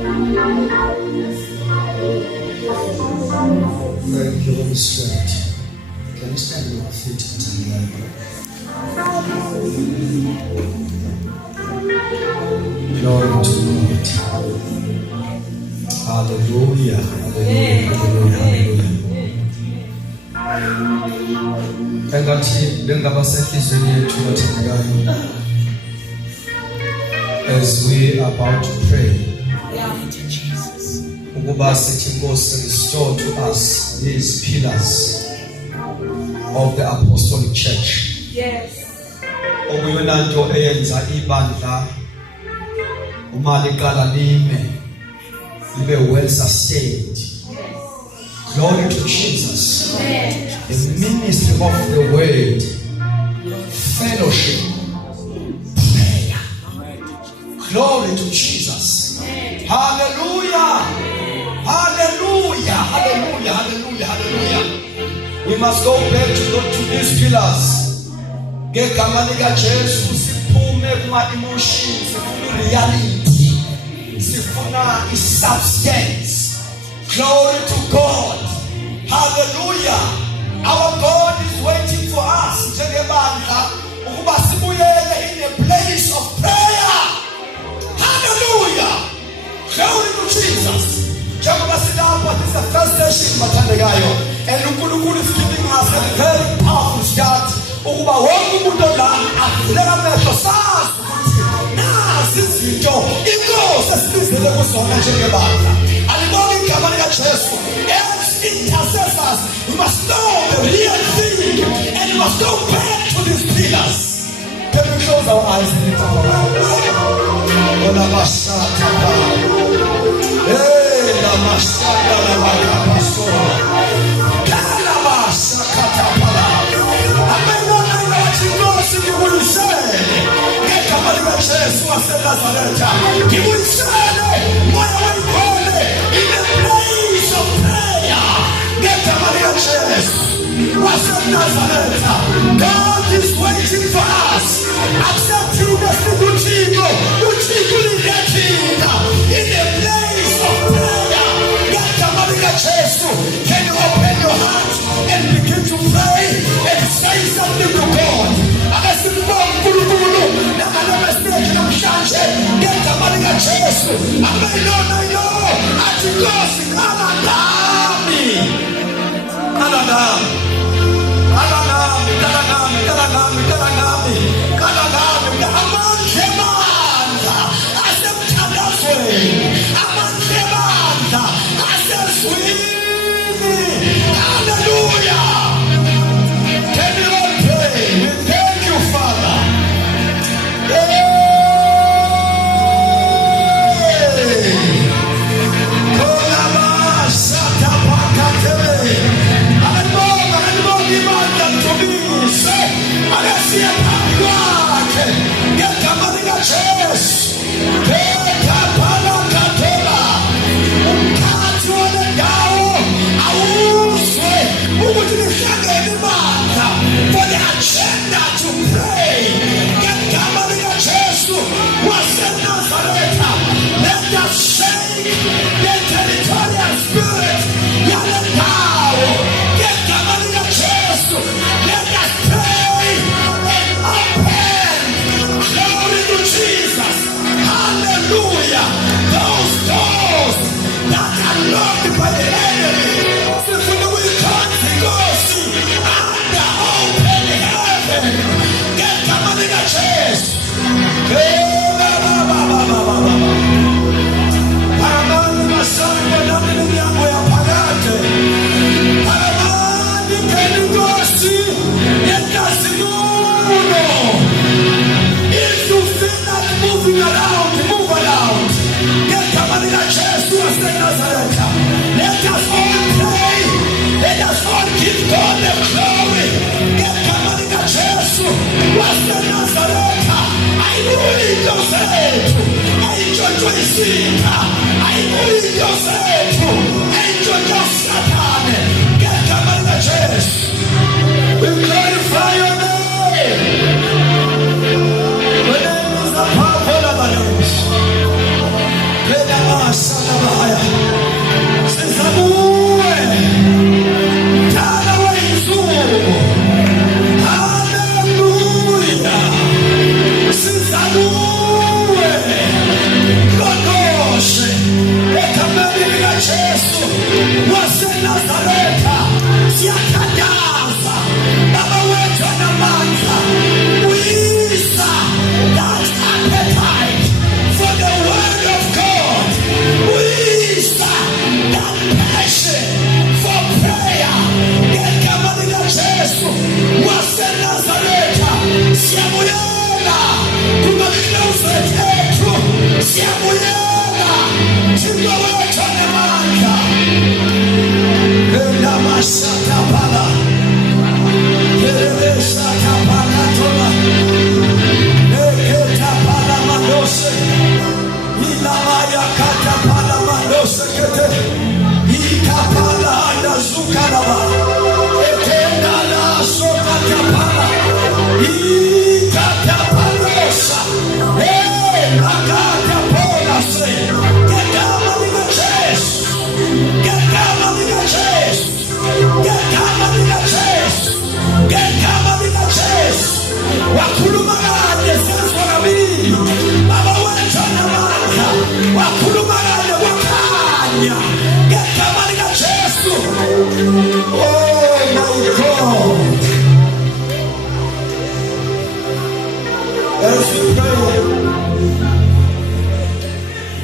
Thank you, Holy Spirit. Can you stand on your feet and glory to God. Hallelujah. Hallelujah. Hallelujah. As we are about to pray, restore to us these pillars of the apostolic church. Yes. Okuyonanto eyenza ibandla uma liqala lime libe well sustained. Glory to Jesus. The ministry of the word, fellowship, prayer. Glory to Jesus. Hallelujah. Hallelujah. Hallelujah. Hallelujah. Hallelujah. We must go back to these pillars. Ngegama lika Jesu siphume kuma emotions, sifuna reality, sifuna substance. Glory to God. Hallelujah. Our God is waiting for us njengebandla ukuba sibuyele in a place of prayer. Hallelujah. Glory to Jesus. Njengoba silapha, this is the first session mathandekayo, and uNkulunkulu is giving us a very powerful start ukuba wonke umuntu la avuleka amehlo sazi ukuthi nasi izinto inkosi esibizele kuzona njengebandla. Alibonge igama lika Jesu. As intercessors, we must know the real thing and we must go back to these pillars. Can we close our eyes and lift our eyes? Ola basata pa. La masaka la makapaso. Kala masaka pala. Amena na chikosi kibulisele. Ngeka malika Jesu wa Nazareth. Kibulisele moyo wako in the place of prayer. Ngeka malika Jesu wa Nazareth. God is waiting for us. Accept you as the Uchiko in the place of prayer. Can you open your heart and begin to pray and say something to God? Hallelujah. Can you all pray? We thank you, Father. For the agenda to pray. Let us shake the territorial spirit. Let us pray and open. Glory to Jesus. Hallelujah. Those doors that are locked by the enemy. If you feel like moving around, move around. Let us all pray. Let us all give God the glory. We glorify your name. Your name is the power of the names.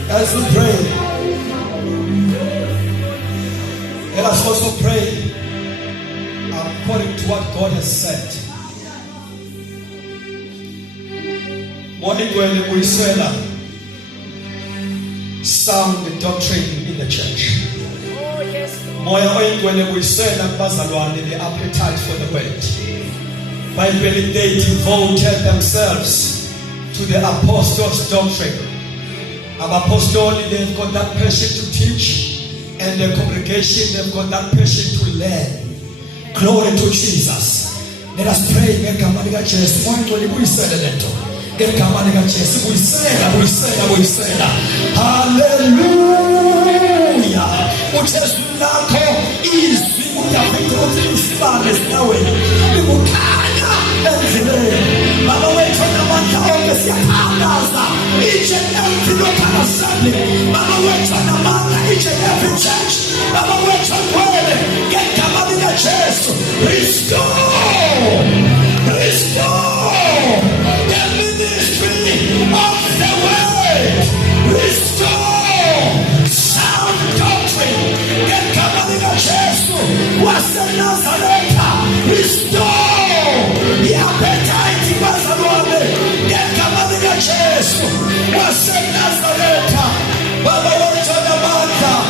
As we pray, let us also pray according to what God has said. Sound doctrine in the church. Oh, yes. The appetite for the word. Bible, they devoted themselves to the apostles' doctrine. Apostolic, they've got that passion to teach, and the congregation, they've got that passion to learn. Glory to Jesus. Let us pray. Baba wetu anamwambia ongezea tangaza each and every local assembly. Baba wetu anamwambia each and every church. Baba wetu kwele get kama bila Yesu. Restore the ministry of the word. Restore sound doctrine. Get kama bila Yesu. Wasa Nazareta. Restore the appetite was alone. Get coming to Jesus. Was in Nazareth. Baba went on the mountain.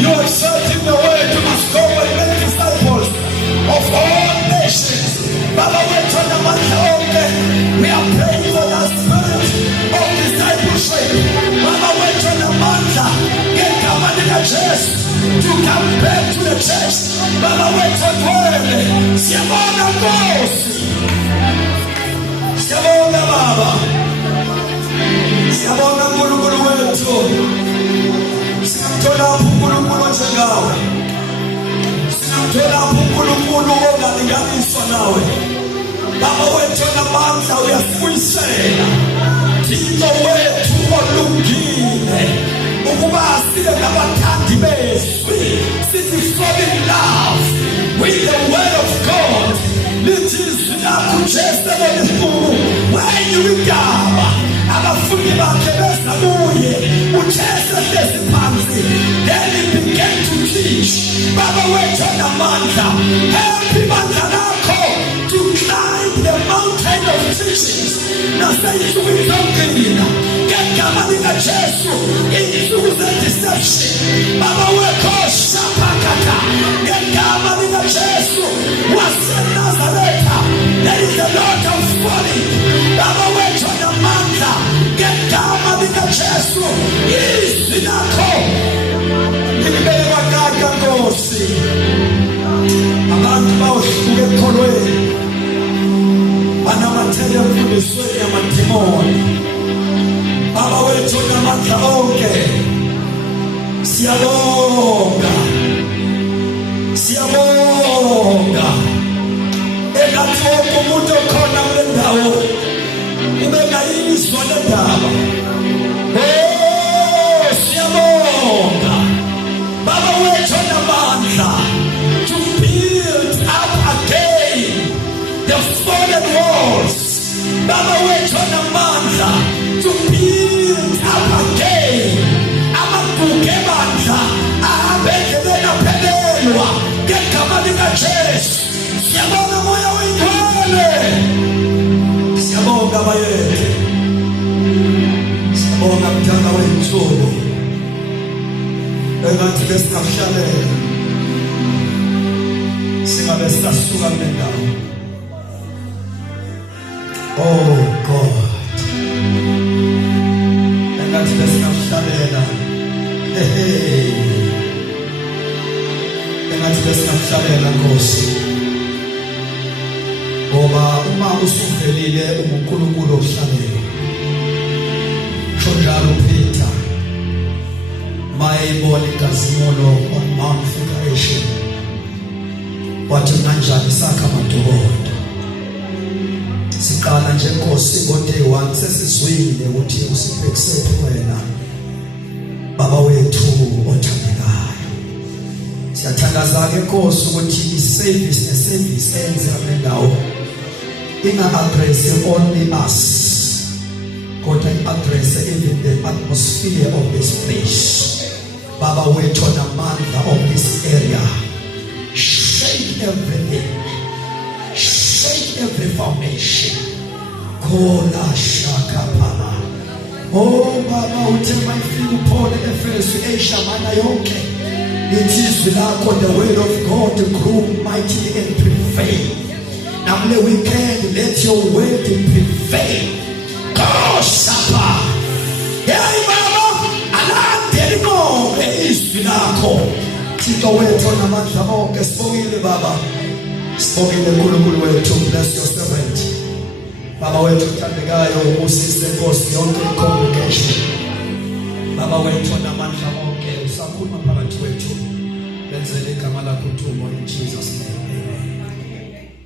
You are certain the way to must go and make disciples of all nations. Baba went on the mountain. We are praying for the spirit of discipleship. Baba went on the mountain. Get coming to Jesus to come back to the church. Baba went on the word. Siamona goes. Siamona Baba. Siamona Guru wetu. Sinamtola Guru chagawe. Sinamtola Guru ogalinganiswa nawe. Baba wetu na manza uyasikuisela. Tito wetu olungile. Ukubasile nabatandi besu. Sithi fall in love with the word of God. Lithi nakuchesa lelikhulu wenye igama abafundi bakhe bezabuye uchesa lesiphansi. Then he began to teach. Baba wethu namandla, help ibandla lakho to climb the mountain of teachings. Nasayinsuku zonke ngegama lika Jesu insuku ze-deception. Baba wethu shapakata ngegama lika Jesu waseNazaretha. There is a lot of folly. Baba wethu namandla ngegama lika Jesu izwi lakho libekwa kaka Nkosi. Abantu bawuhluke ekholweni banamathele emfundisweni yamadimoni. Baba wethu namandla onke engathi besingahlaleka singabe sasuka kule ndawo. Oh God, engathi besingahlaleka engathi besingahlaleka Nkosi, ngoba uma usuvelile uNkulunkulu ohlalela njalo Peter mayibona inkazimulo on Mount Figuration wathi kanjani sakha madokodo. Siqala nje Nkosi ngo-day 1 sesizwile ukuthi usiphe kusethe wena baba wethu othandekayo. Siyathandaza ke Nkosi ukuthi iservice neservice enze kule ndawo inga-address only us, kodwa i-address even the atmosphere of this place. Baba wethu namandla of this area, shake everything, shake every foundation. Kola shakapala. Oh Baba, uthe mayifika uphole eFesu eShamana yonke lethizwi lakho, the word of God grew mighty and prevail. Namle weekend, let your word prevail. Go Sapa. Hey Baba, alandeligo izwi lakho. Thixo wethu namandla onke sibongile Baba. Sibongile uNkulunkulu wethu, bless your servant. Baba wethu uthandekayo, usise Nkosi yonke congregation. Baba wethu namandla onke usakhuluma phakathi wethu. Lenzele igama lakho uThixo in Jesus name. Amen.